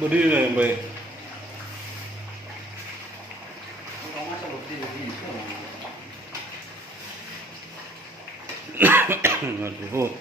Berdiri lah yang baik. Nggak cukup.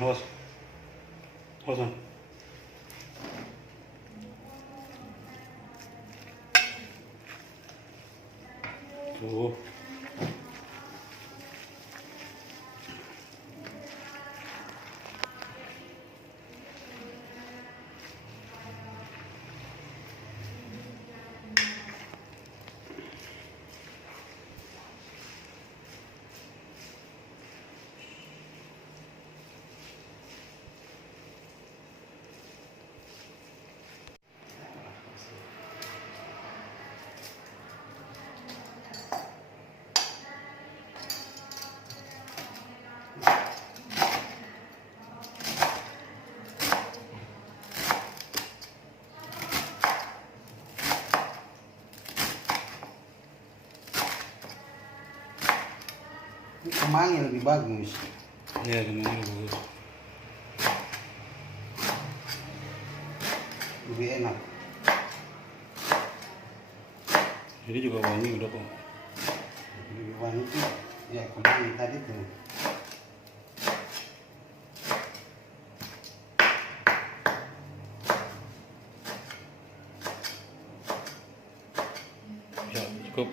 Awas. Awas. Tuh. Kemangnya lebih bagus. Iya, kemangnya bagus. Lebih enak. Jadi juga wangi udah kok. Lebih wangi tuh. Ya kemangnya tadi tuh. Ya, cukup.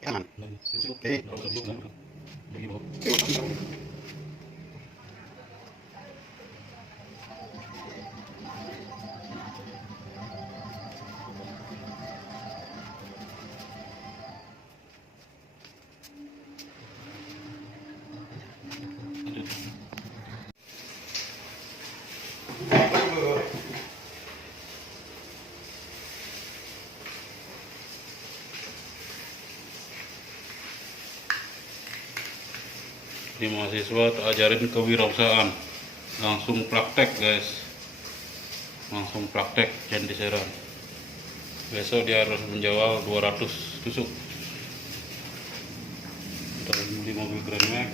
Jangan. Oke. Ini mahasiswa tak ajarin kewirausahaan, langsung praktek guys, langsung praktek jangan diseran. Besok dia harus menjual 200 tusuk. Kita beli mobil Grand Max.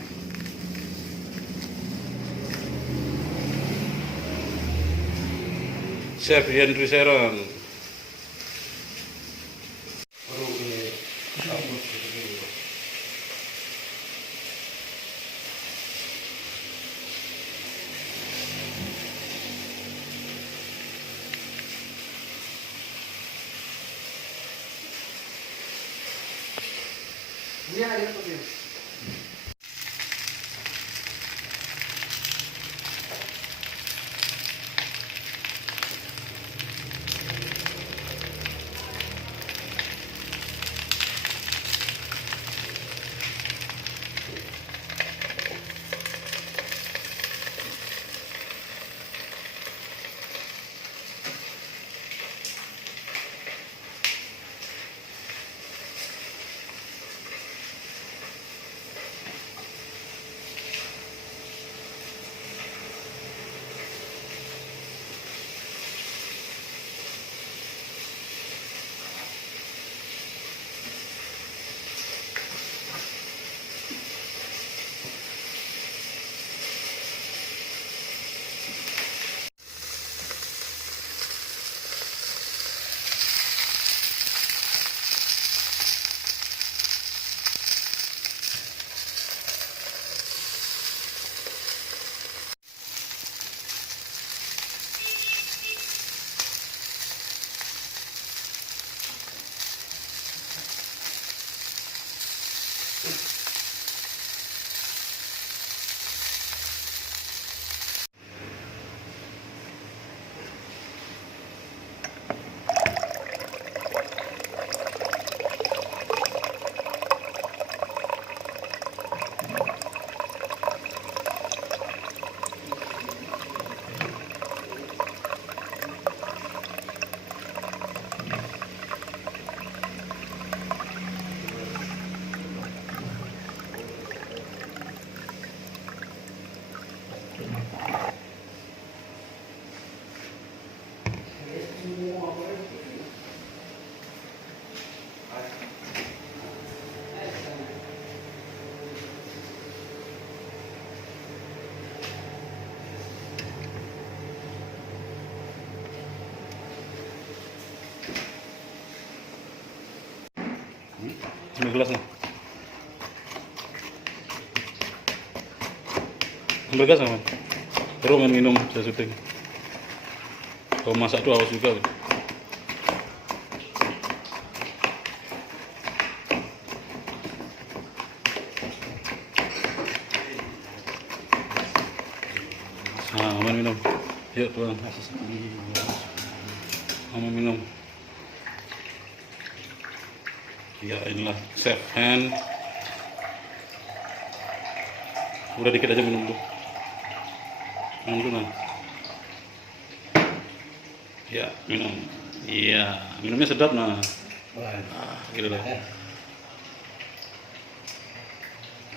Chef Henry Seron. Baru ini sabut seperti itu. Iya, ada seperti itu. Ambil gelas lah. Ambil gelas sama. Terus main minum saya syuting. Kalau masak tuh awas juga. Nah, aman minum. Yuk tuang. Aman minum. Ya inilah chef hand. Udah dikit aja minum dulu. Minum dulu nah. Ya minum. Iya minumnya sedap nah. Gitu lah.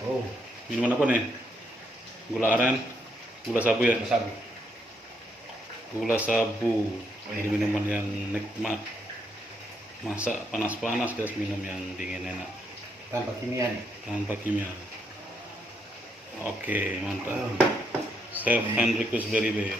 Oh, Minuman apa nih? Gula aren, gula sabu ya. sabu. Gula sabu. Ini minuman yang nikmat. Masak panas-panas terus minum yang dingin enak. Tanpa kimia nih. Tanpa kimia. Oke mantap. Chef Henricus Beribe.